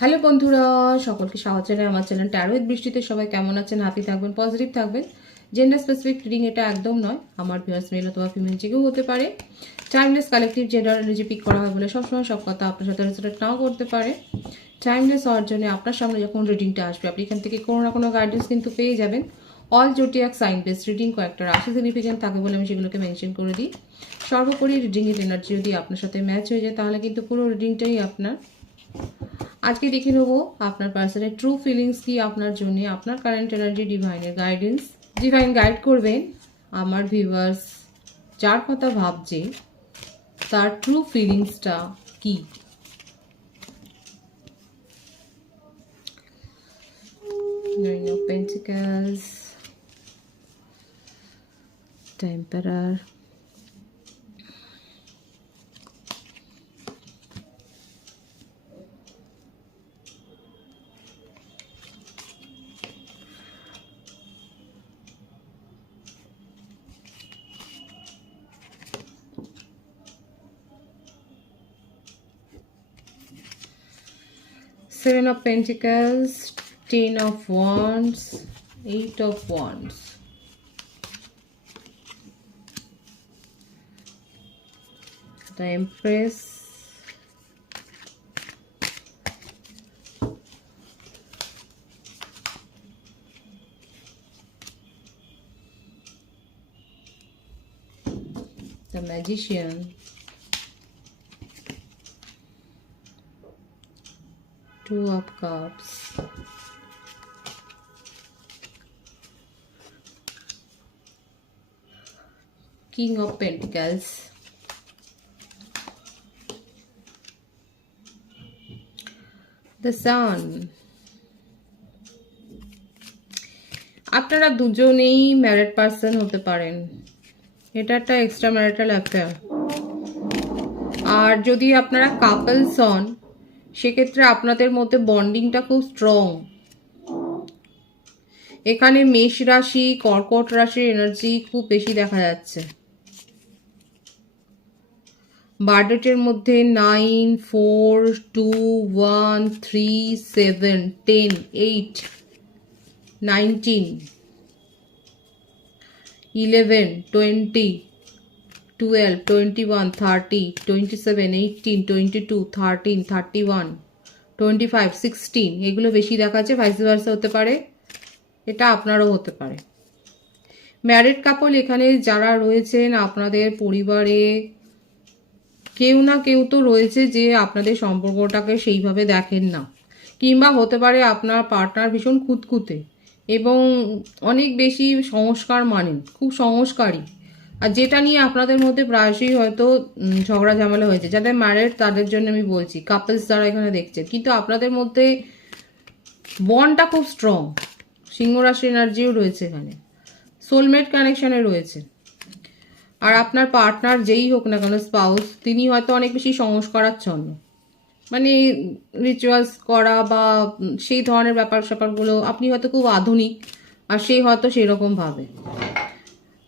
Hello বন্ধুরা, সকলকে স্বাগত জানাই আমার চ্যানেল ট্যারোয়েদ বৃষ্টিতে সবাই কেমন আছেন? হাতি থাকবেন পজিটিভ থাকবেন। জেন্ডার স্পেসিফিক রিডিং এটা একদম নয়, আমার ভিউয়ার্স মেল অথবা ফিমেল যেকেও হতে পারে। Timeless collective gender energy pick করা হয় বলে সবসময় সব কথা আপনার সাথে রেসোনেট নাও করতে পারে। টাইমলেস হওয়ার জন্য আপনার সামনে যখন রিডিংটা আসবে, আপনি এখান থেকে কোনো না কোনো গাইডেন্স কিন্তু পেয়ে যাবেন। All zodiac sign base reading কয়েকটা রাশি সিগনিফিকেন্ট থাকে বলে আমি সেগুলোকে মেনশন করে দিই। সর্বোপরি রিডিংয়ের এনার্জি যদি আপনার সাথে ম্যাচ হয়ে যায়, তাহলে কিন্তু পুরো রিডিংটাই আপনার আজকে দেখে নেব আপনার পার্সনের ট্রু ফিলিংস কি আপনার জন্য, আপনার কারেন্ট এনার্জি ডিভাইনের গাইডেন্স ডিভাইন গাইড করবেন আমার ভিউয়ার্স যার কথা ভাবছে, তার ট্রু ফিলিংসটা কি? Nine Seven of Pentacles, Ten of Wands, Eight of Wands. The Empress. The Magician. Two of Cups. King of Pentacles. The Sun. আপনারা দুজনেই ম্যারিড পার্সন হতে পারেন এটা একটা এক্সট্রা ম্যারিটাল অ্যাফেয়ার আর যদি আপনারা কাপলস হন সেক্ষেত্রে আপনাদের মধ্যে বন্ডিংটা খুব স্ট্রং এখানে মেষ রাশি, কর্কট রাশির এনার্জি খুব বেশি দেখা যাচ্ছে। বার্ডেটের মধ্যে nine four two one three seven ten eight nineteen eleven twenty twelve twenty one thirty twenty seven eighteen twenty two thirteen thirty one twenty five sixteen এগুলো বেশি দেখাচ্ছে ভাইস ভার্সা হতে পারে। এটা আপনারও হতে পারে। ম্যারিড কাপল এখানে যারা রয়েছেন, আপনাদের পরিবারে কেউ না কেউ তো রয়েছে যে আপনাদের সম্পর্কটাকে সেইভাবে দেখেন না। কিংবা হতে পারে আপনার পার্টনার ভীষণ খুঁতখুঁতে এবং অনেক বেশি সংস্কার মানেন, খুব সংস্কারী। আর যেটা নিয়ে আপনাদের মধ্যে প্রায়শই হয়তো ঝগড়া ঝামেলা হয়েছে, যাদের ম্যারেড তাদের জন্য আমি বলছি কাপলস যারা এখানে দেখছেন। কিন্তু আপনাদের মধ্যে বনটা খুব স্ট্রং সিংহ রাশি এনার্জিও রয়েছে এখানে। সোলমেট কানেকশনে রয়েছে। আর আপনার পার্টনার যেই হোক না কেন স্পাউস তিনি হয়তো অনেক বেশি সংস্কারাচ্ছন্ন। মানে রিচুয়ালস করা বা সেই ধরনের ব্যাপার স্যাপারগুলো আপনি হয়তো খুব আধুনিক, আর সেই হয়তো সেরকম ভাবে।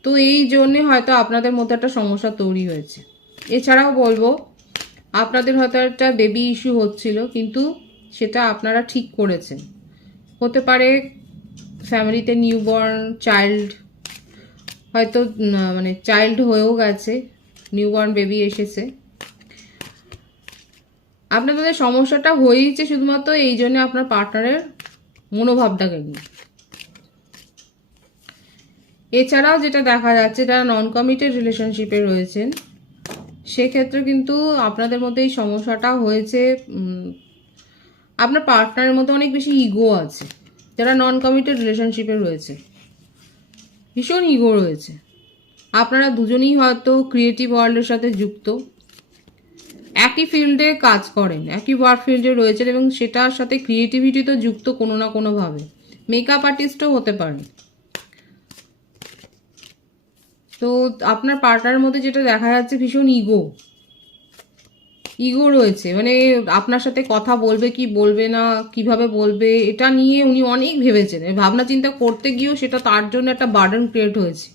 তো এই জন্যে হয়তো আপনাদের মধ্যে একটা সমস্যা তৈরি হয়েছে। এছাড়াও বলব, আপনাদের হয়তো একটা বেবি ইস্যু হচ্ছিল, কিন্তু সেটা আপনারা ঠিক করেছেন। হতে পারে ফ্যামিলিতে নিউবর্ন চাইল্ড হয়তো মানে চাইল্ড হয়েও গেছে নিউবর্ন বেবি এসেছে। আপনাদের সমস্যাটা হয়েছে শুধুমাত্র এই জন্য আপনার পার্টনারের মনোভাবটাকে নিয়ে। এছাড়াও যেটা দেখা যাচ্ছে, যারা নন কমিটেড রিলেশনশিপে রয়েছেন, সেক্ষেত্রে কিন্তু আপনাদের মধ্যে এই সমস্যাটা হয়েছে আপনার পার্টনারের মধ্যে অনেক বেশি ইগো আছে, যারা নন কমিটেড রিলেশনশিপে রয়েছে। ভীষণ ইগো রয়েছে। আপনারা দুজনেই হয়তো ক্রিয়েটিভ ওয়ার্ল্ডের সাথে যুক্ত। একই ফিল্ডে কাজ করেন, একই ওয়ার্ক ফিল্ডে রয়েছেন এবং সেটার সাথে ক্রিয়েটিভিটি তো যুক্ত কোনো না কোনোভাবে। মেকআপ আর্টিস্টও হতে পারেন। তো আপনার পার্টনারের মধ্যে যেটা দেখা যাচ্ছে ভীষণ ইগো ইগো রয়েছে মানে আপনার সাথে কথা বলবে কি বলবে না, কীভাবে বলবে, এটা নিয়ে উনি অনেক ভেবেছেন। ভাবনা চিন্তা করতে গিয়েও সেটা তার জন্য একটা বার্ডেন ক্রিয়েট হয়েছে।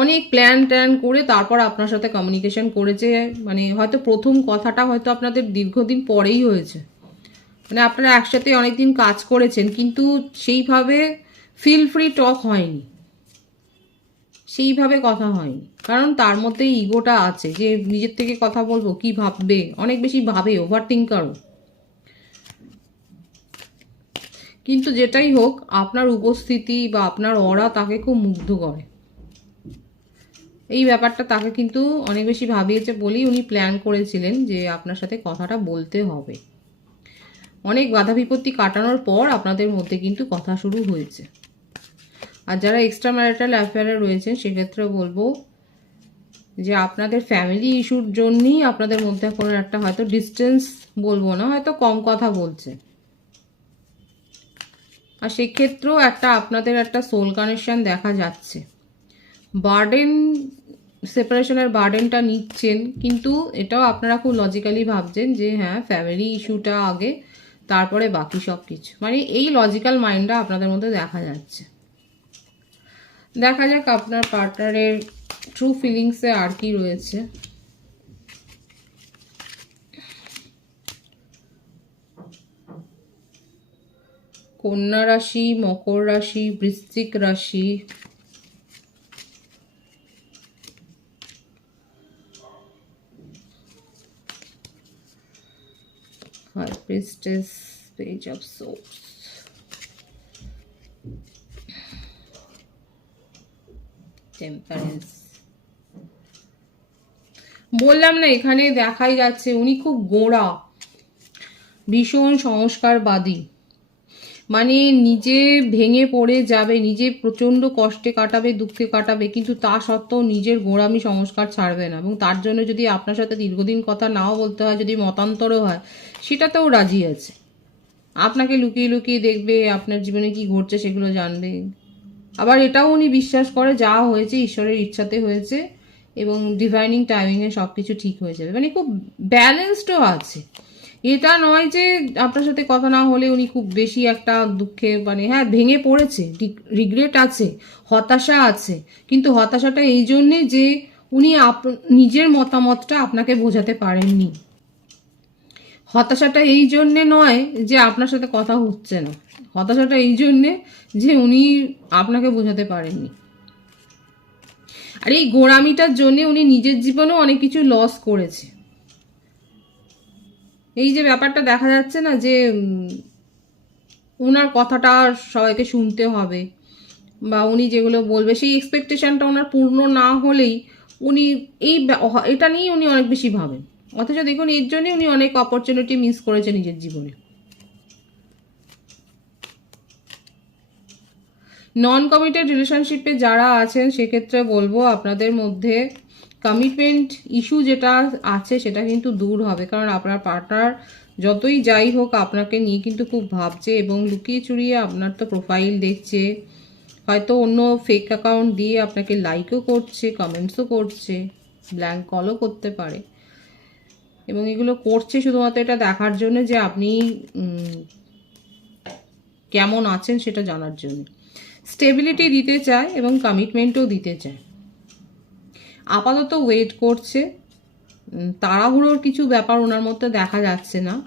অনেক প্ল্যান ট্যান করে তারপর আপনার সাথে কমিউনিকেশন করেছে মানে হয়তো প্রথম কথাটা হয়তো আপনাদের দীর্ঘদিন পরেই হয়েছে। মানে আপনারা একসাথে অনেকদিন কাজ করেছেন, কিন্তু সেইভাবে ফিল ফ্রি টক হয়নি। সেইভাবে কথা হয়নি। কারণ তার মধ্যে ইগোটা আছে যে নিজের থেকে কথা বলব, কি ভাববে? অনেক বেশি ভাবে ওভার থিঙ্কারও কিন্তু যেটাই হোক, আপনার উপস্থিতি বা আপনার অরা তাকে খুব মুগ্ধ করে। এই ব্যাপারটা তাকে কিন্তু অনেক বেশি ভাবিয়েছে বলেই উনি প্ল্যান করেছিলেন যে আপনার সাথে কথাটা বলতে হবে। অনেক বাধা বিপত্তি কাটানোর পর আপনাদের মধ্যে কিন্তু কথা শুরু হয়েছে। আর যারা এক্সট্রা ম্যারিটাল অ্যাফেয়ারে রয়েছেন সেক্ষেত্রে বলব যে আপনাদের ফ্যামিলি ইস্যুর জন্যই আপনাদের মধ্যে কোনো একটা হয়তো ডিস্টেন্স বলব না, হয়তো কম কথা বলছে। আর সেক্ষেত্রেও একটা আপনাদের একটা সোল কানেকশান দেখা যাচ্ছে। বার্ডেন সেপারেশনের বার্ডেনটা নিচ্ছেন, কিন্তু এটাও আপনারা খুব লজিক্যালি ভাবছেন যে হ্যাঁ ফ্যামিলি ইস্যুটা আগে, তারপরে বাকি সব কিছু মানে এই লজিক্যাল মাইন্ডটা আপনাদের মধ্যে দেখা যাচ্ছে। দেখা যাক আপনার পার্টনারের ট্রু ফিলিংসে আর কি রয়েছে কন্যা রাশি মকর রাশি বৃশ্চিক রাশি High Priestess, Page of Swords. Temperance. বললাম না, এখানে দেখাই যাচ্ছে, উনি খুব গোঁড়া, ভীষণ সংস্কারবাদী। মানে নিজে ভেঙে পড়ে যাবে, নিজে প্রচণ্ড কষ্টে কাটাবে, দুঃখে কাটাবে, কিন্তু তা সত্ত্বেও নিজের গোড়ামি সংস্কার ছাড়বে না। এবং তার জন্য যদি আপনার সাথে দীর্ঘদিন কথা নাও বলতে হয়, যদি মতান্তরও হয়, সেটাতেও রাজি আছে। আপনাকে লুকিয়ে লুকিয়ে দেখবে, আপনার জীবনে কি ঘটছে সেগুলো জানবে। আবার এটাও উনি বিশ্বাস করে যা হয়েছে, ঈশ্বরের ইচ্ছাতে হয়েছে এবং ডিভাইনিং টাইমিংয়ে সব কিছু ঠিক হয়ে যাবে। মানে খুব ব্যালেন্সডও আছে। এটা নয় যে আপনার সাথে কথা না হলে উনি খুব বেশি একটা দুঃখে মানে হ্যাঁ ভেঙে পড়েছে রিগ্রেট আছে, হতাশা আছে, কিন্তু হতাশাটা এই জন্যে যে উনি আপ- নিজের মতামতটা আপনাকে বোঝাতে পারেননি। হতাশাটা এই জন্যে নয় যে আপনার সাথে কথা হচ্ছে না। হতাশাটা এই জন্যে যে উনি আপনাকে বোঝাতে পারেননি। আর এই গোড়ামিটার জন্য উনি নিজের জীবনেও অনেক কিছু লস করেছে। এই যে ব্যাপারটা দেখা যাচ্ছে না যে ওনার কথাটা সবাইকে শুনতে হবে বা উনি যেগুলো বলবে, সেই এক্সপেকটেশনটা ওনার পূর্ণ না হলেই উনি এই এটা নিয়েই উনি অনেক বেশি ভাবেন। অথচ দেখুন, এর জন্য উনি অনেক অপরচুনিটি মিস করেছে নিজের জীবনে। নন কমিটেড রিলেশনশিপে যারা আছেন, সেক্ষেত্রে বলব আপনাদের মধ্যে কমিটমেন্ট ইস্যু যেটা আছে, সেটা কিন্তু দূর হবে। কারণ আপনার পার্টনার যতই যাই হোক, আপনাকে নিয়ে কিন্তু খুব ভাবছে এবং লুকিয়ে চুরিয়ে আপনার তো প্রোফাইল দেখছে। হয়তো অন্য ফেক অ্যাকাউন্ট দিয়ে আপনাকে লাইকও করছে কমেন্টসও করছে ব্ল্যাঙ্ক কলও করতে পারে। এবং এগুলো করছে শুধুমাত্র এটা দেখার জন্য যে আপনি কেমন আছেন সেটা জানার জন্য। স্টেবিলিটি দিতে চায় এবং কমিটমেন্টও দিতে চায়। আপাতত ওয়েট করছে। তাড়াহুড়োর কিছু ব্যাপার ওনার মধ্যে দেখা যাচ্ছে না।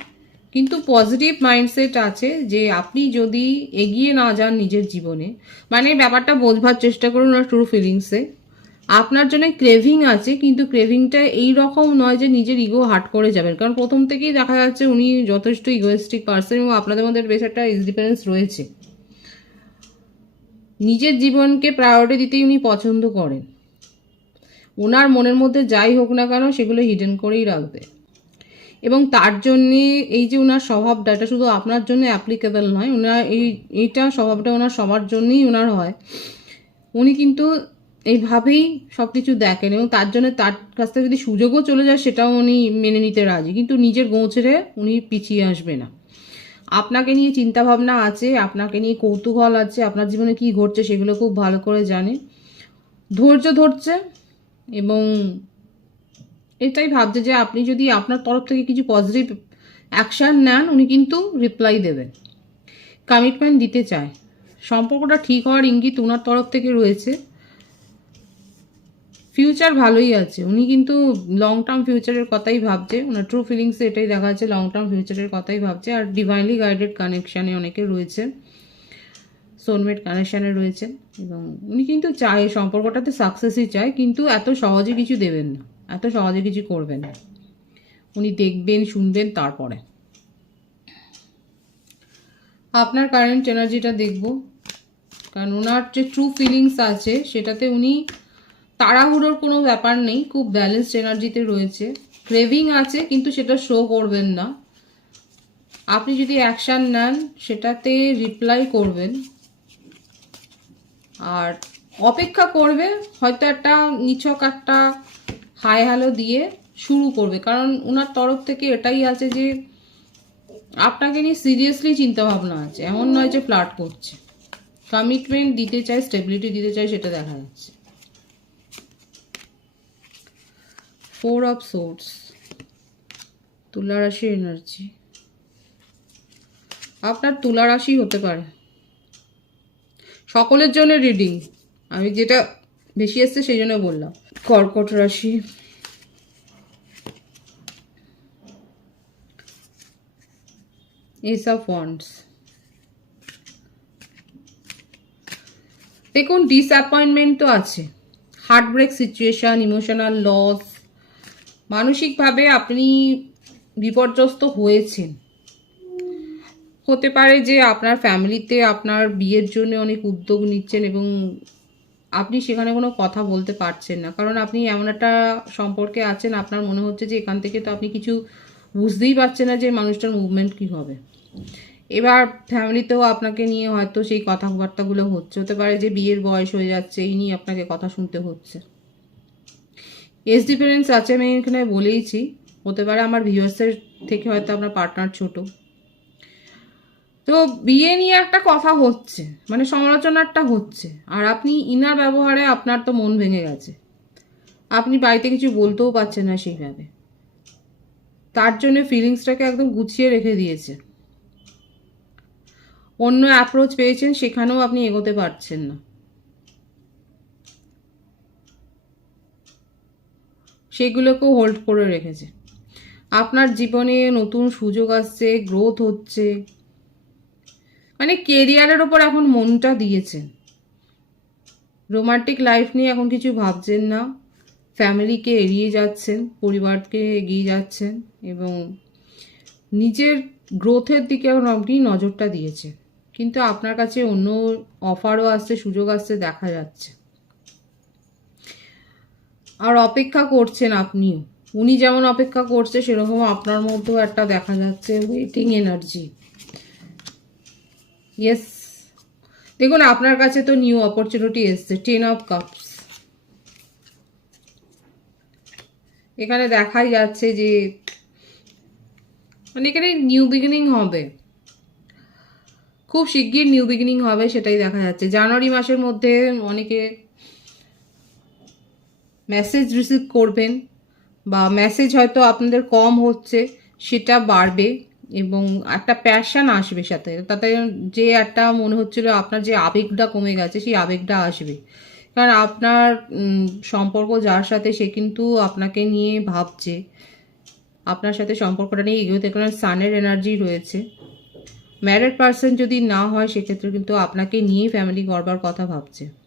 কিন্তু পজিটিভ মাইন্ডসেট আছে যে আপনি যদি এগিয়ে না যান নিজের জীবনে মানে ব্যাপারটা বোঝবার চেষ্টা করুন ওনার ট্রু ফিলিংসে আপনার জন্য ক্রেভিং আছে, কিন্তু ক্রেভিংটা এই রকম নয় যে নিজের ইগো হার্ট করে যাবেন। কারণ প্রথম থেকেই দেখা যাচ্ছে উনি যথেষ্ট ইগোয়েস্টিক পার্সন এবং আপনাদের মধ্যে বেশ একটা ইন্ডিপেন্ডেন্স রয়েছে। নিজের জীবনকে প্রায়োরিটি দিতেই উনি পছন্দ করেন। ওনার মনের মধ্যে যাই হোক না কেন সেগুলো হিডেন করেই রাখবে। এবং তার জন্যে এই যে ওনার স্বভাবটা, এটা শুধু আপনার জন্য অ্যাপ্লিকেবল নয় ওনার এই, এইটা স্বভাবটা ওনার সবার জন্যই ওনার হয়। উনি কিন্তু এইভাবেই সব কিছু দেখেন এবং তার জন্য তার কাছ থেকে যদি সুযোগও চলে যায়, সেটাও উনি মেনে নিতে রাজি। কিন্তু নিজের গোঁচড়ে উনি পিছিয়ে আসবে না। আপনাকে নিয়ে চিন্তা ভাবনা আছে, আপনাকে নিয়ে কৌতূহল আছে, আপনার জীবনে কি ঘটছে সেগুলো খুব ভালো করে জানে। ধৈর্য ধরছে এবং এটাই ভাবছে যে আপনি যদি আপনার তরফ থেকে কিছু পজিটিভ অ্যাকশান নেন, উনি কিন্তু রিপ্লাই দেবেন। কমিটমেন্ট দিতে চায়। সম্পর্কটা ঠিক হওয়ার ইঙ্গিত ওনার তরফ থেকে রয়েছে। ফিউচার ভালোই আছে। উনি কিন্তু লং টার্ম ফিউচারের কথাই ভাবছে। ওনার ট্রু ফিলিংসে এটাই দেখা যাচ্ছে লং টার্ম ফিউচারের কথাই ভাবছে। আর ডিভাইনলি গাইডেড কানেকশানে অনেকে রয়েছে সোলমেট কানেকশানে রয়েছে। এবং উনি কিন্তু চায় সম্পর্কটাতে সাকসেসই চায়, কিন্তু এত সহজে কিছু দেবেন না, এত সহজে কিছু করবেন না। উনি দেখবেন, শুনবেন তারপরে। আপনার কারেন্ট এনার্জিটা দেখব। কারণ ওনার যে ট্রু ফিলিংস আছে, সেটাতে উনি তাড়াহুড়োর কোনো ব্যাপার নেই, খুব ব্যালেন্সড এনার্জিতে রয়েছে। ক্রেভিং আছে, কিন্তু সেটা শো করবেন না। আপনি যদি অ্যাকশান নেন, সেটাতে রিপ্লাই করবেন। আর অপেক্ষা করবে, হয়তো একটা নিছক একটা হাই হ্যালো দিয়ে শুরু করবে। কারণ ওনার তরফ থেকে এটাই আছে যে, আপনাকে নিয়ে সিরিয়াসলি চিন্তাভাবনা আছে। এমন নয় যে ফ্লার্ট করছে। কমিটমেন্ট দিতে চায় স্টেবিলিটি দিতে চায়, সেটা দেখা যাচ্ছে। ফোর অফ সোর্স তুলা রাশি এনার্জি আপনার তুলা রাশি হতে পারে। সকলের জন্য রিডিং আমি যেটা বেশি এসছে সেই জন্য বললাম। কর্কট রাশি। এস অফ দেখুন ডিসঅ্যাপয়েন্টমেন্ট তো আছে। Heart break situation emotional loss মানসিকভাবে আপনি বিপর্যস্ত হয়েছেন। হতে পারে যে আপনার ফ্যামিলিতে আপনার বিয়ের জন্য অনেক উদ্যোগ নিচ্ছেন এবং আপনি সেখানে কোনো কথা বলতে পারছেন না। কারণ আপনি এমন একটা সম্পর্কে আছেন, আপনার মনে হচ্ছে যে এখান থেকে তো আপনি কিছু বুঝতেই পারছেন না যে মানুষটার মুভমেন্ট কী হবে। এবার ফ্যামিলিতেও আপনাকে নিয়ে হয়তো সেই কথাবার্তাগুলো হচ্ছে। হতে পারে যে বিয়ের বয়স হয়ে যাচ্ছে, এই নিয়ে আপনাকে কথা শুনতে হচ্ছে। এজ ডিফারেন্স আছে, আমি এখানে বলেইছি। হতে পারে আমার ভিউয়ার্সের থেকে হয়তো আপনার পার্টনার ছোট। তো বিয়ে নিয়ে একটা কথা হচ্ছে মানে সমালোচনাটা হচ্ছে, আর আপনি ইনার ব্যবহারে আপনার তো মন ভেঙে গেছে। আপনি বাড়িতে কিছু বলতেও পারছেন না সেইভাবে। তার জন্য ফিলিংসটাকে একদম গুছিয়ে রেখে দিয়েছে। অন্য অ্যাপ্রোচ পেয়েছেন, সেখানেও আপনি এগোতে পারছেন না। সেগুলোকেও হোল্ড করে রেখেছে। আপনার জীবনে নতুন সুযোগ আসছে গ্রোথ হচ্ছে। মানে কেরিয়ারের ওপর এখন মনটা দিয়েছেন। রোমান্টিক লাইফ নিয়ে এখন কিছু ভাবছেন না। ফ্যামিলিকে এড়িয়ে যাচ্ছেন, পরিবারকে এগিয়ে যাচ্ছেন এবং নিজের গ্রোথের দিকে এখন আপনি নজরটা দিয়েছে কিন্তু আপনার কাছে অন্য অফারও আসছে, সুযোগ আসছে, দেখা যাচ্ছে। আর অপেক্ষা করছেন আপনিও। উনি যেমন অপেক্ষা করছে, সেরকম আপনার মধ্যেও একটা দেখা যাচ্ছে ওয়েটিং এনার্জি ইয়েস দেখুন, আপনার কাছে তো নিউ অপরচুনিটি এসছে টেন অফ কাপস এখানে দেখাই যাচ্ছে যে মানে এখানে নিউ বিগিনিং হবে। খুব শিগগির নিউ বিগিনিং হবে, সেটাই দেখা যাচ্ছে। জানুয়ারি মাসের মধ্যে অনেকে মেসেজ রিসিভ করবেন বা মেসেজ হয়তো আপনাদের কম হচ্ছে, সেটা বাড়বে এবং একটা প্যাশন আসবে সাথে। তাতে যে একটা মনে হচ্ছিল আপনার যে আবেগটা কমে গেছে, সেই আবেগটা আসবে। কারণ আপনার সম্পর্ক যার সাথে সে কিন্তু আপনাকে নিয়ে ভাবছে, আপনার সাথে সম্পর্কটা নিয়ে এগোতে। কারণ সানের এনার্জি রয়েছে। ম্যারিড পার্সন যদি না হয়, সেক্ষেত্রে কিন্তু আপনাকে নিয়েই ফ্যামিলি গড়বার কথা ভাবছে।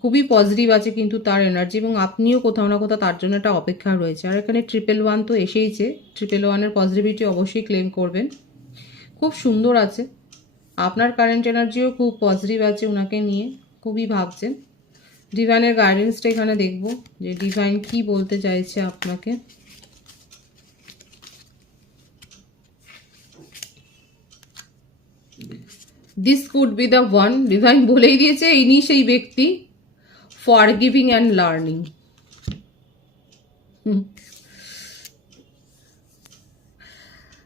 খুবই পজিটিভ আছে কিন্তু তার এনার্জি এবং আপনিও কোথাও না কোথাও তার জন্য একটা অপেক্ষা রয়েছে। আর এখানে ট্রিপল ওয়ান তো এসেইছে ট্রিপল ওয়ানের পজিটিভিটি অবশ্যই ক্লেম করবেন। খুব সুন্দর আছে। আপনার কারেন্ট এনার্জিও খুব পজিটিভ আছে ওনাকে নিয়ে, খুবই ভাবছেন। ডিভাইনের গাইডেন্সটা এখানে দেখব যে ডিভাইন কি বলতে চাইছে আপনাকে। This could be the one divine বলেই দিয়েছে, ইনি সেই ব্যক্তি। ফর গিভিং অ্যান্ড লার্নিং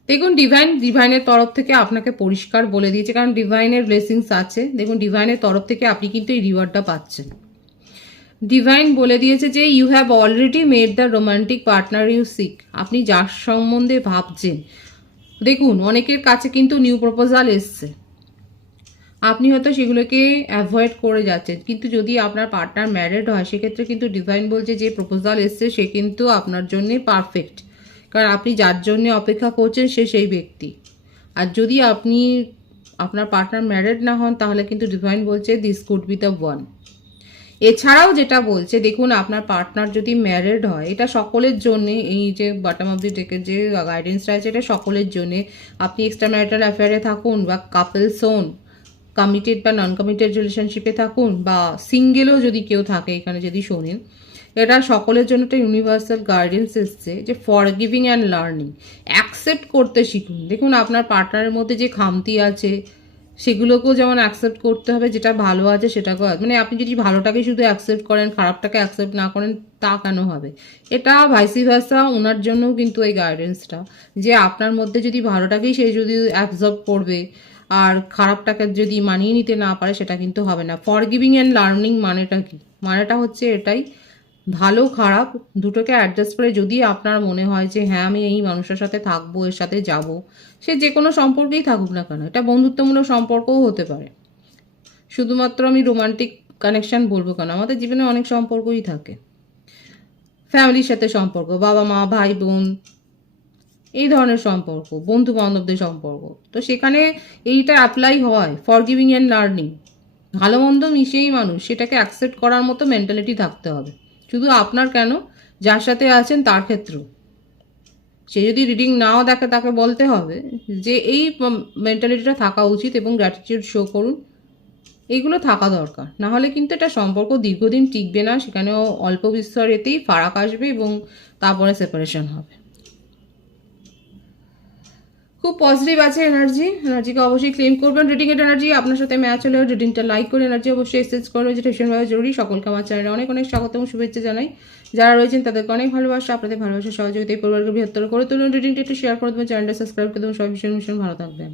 দেখুন ডিভাইন ডিভাইনের তরফ থেকে আপনাকে পরিষ্কার বলে দিয়েছে, কারণ ডিভাইনের ব্লেসিংস আছে। দেখুন ডিভাইনের তরফ থেকে আপনি কিন্তু এই রিওয়ার্ডটা পাচ্ছেন। ডিভাইন বলে দিয়েছে যে you have already made the romantic partner you seek আপনি যার সম্বন্ধে ভাবছেন। দেখুন, অনেকের কাছে কিন্তু নিউ প্রপোজাল এসছে। আপনি হয়তো সেগুলোকে অ্যাভয়েড করে যাচ্ছেন। কিন্তু যদি আপনার পার্টনার ম্যারিড হয়, সেক্ষেত্রে কিন্তু ডিভাইন বলছে যে প্রপোজাল এসছে, সে কিন্তু আপনার জন্যে পারফেক্ট কারণ আপনি যার জন্য অপেক্ষা করছেন, সে সেই ব্যক্তি। আর যদি আপনি আপনার পার্টনার ম্যারিড না হন, তাহলে কিন্তু ডিভাইন বলছে this could be the one এছাড়াও যেটা বলছে, দেখুন আপনার পার্টনার যদি ম্যারিড হয়, এটা সকলের জন্য, এই যে বটম অফ দি টেকের যে গাইডেন্সটা আছে এটা সকলের জন্য। আপনি এক্সট্রা ম্যারিটাল অ্যাফেয়ারে থাকুন বা কাপলস হন কমিটেড বা নন কমিটেড রিলেশনশিপে থাকুন বা সিঙ্গেলও যদি কেউ থাকে এখানে যদি শোনেন, এটা সকলের জন্য একটা ইউনিভার্সাল গাইডেন্স এসছে যে for giving and learning accept করতে শিখুন। দেখুন, আপনার পার্টনারের মধ্যে যে খামতি আছে, সেগুলোকেও যেমন অ্যাকসেপ্ট করতে হবে, যেটা ভালো আছে সেটাকেও মানে আপনি যদি ভালোটাকে শুধু অ্যাকসেপ্ট করেন, খারাপটাকে অ্যাকসেপ্ট না করেন, তা কেন হবে? এটা ভাইসি ভাষা ওনার জন্যও কিন্তু এই গাইডেন্সটা যে আপনার মধ্যে যদি ভালোটাকেই সে যদি অ্যাবজর্ব করবে আর খারাপটাকে যদি মানিয়ে নিতে না পারে, সেটা কিন্তু হবে না। ফর গিভিং অ্যান্ড লার্নিং মানেটা কি? মানেটা হচ্ছে এটাই, ভালো, খারাপ, দুটোকে অ্যাডজাস্ট করে যদি আপনার মনে হয় যে হ্যাঁ আমি এই মানুষের সাথে থাকব, এর সাথে যাব, সে যে কোনো সম্পর্কেই থাকুক না কেন, এটা বন্ধুত্বমূলক সম্পর্কও হতে পারে। শুধুমাত্র আমি রোমান্টিক কানেকশান বলব কেন? আমাদের জীবনে অনেক সম্পর্কই থাকে। ফ্যামিলির সাথে সম্পর্ক বাবা মা ভাই বোন এই ধরনের সম্পর্ক বন্ধু বান্ধবদের সম্পর্ক। তো সেখানে এইটা অ্যাপ্লাই হয় ফর গিভিং অ্যান্ড লার্নিং ভালো মন্দ মিশিয়েই মানুষ, সেটাকে অ্যাকসেপ্ট করার মতো মেন্টালিটি থাকতে হবে। শুধু আপনার কেন? যার সাথে আছেন, তার ক্ষেত্রেও। সে যদি রিডিং নাও দেখে, তাকে বলতে হবে যে, এই মেন্টালিটিটা থাকা উচিত এবং গ্র্যাটিটিউড শো করুন। এগুলো থাকা দরকার। না হলে কিন্তু এটা সম্পর্ক দীর্ঘদিন টিকবে না, সেখানেও অল্প বিস্তর এতেই ফারাক আসবে এবং তারপরে সেপারেশন হবে। খুব পজিটিভ আছে এনার্জি এনার্জিকে অবশ্যই ক্লেম করবেন। রিডিং এর এনার্জি আপনার সাথে ম্যাচ হলে রিডিংটা লাইক করে এনার্জি অবশ্যই এক্সচেঞ্জ করবে যেটা ভীষণভাবে জরুরি। সকলকে আমার চ্যানেলে অনেক অনেক স্বাগত এবং শুভেচ্ছা জানাই। যারা রয়েছেন তাদেরকে অনেক ভালোবাসা। আপনাদের ভালোবাসা সহযোগিতা এই পরিবারকে বৃহত্তর করে তুলুন। রিডিংটা একটু শেয়ার করে দেবেন। চ্যানেলটা সাবস্ক্রাইব করে দেবেন। সবাই ভীষণ ভীষণ ভালো থাকবেন।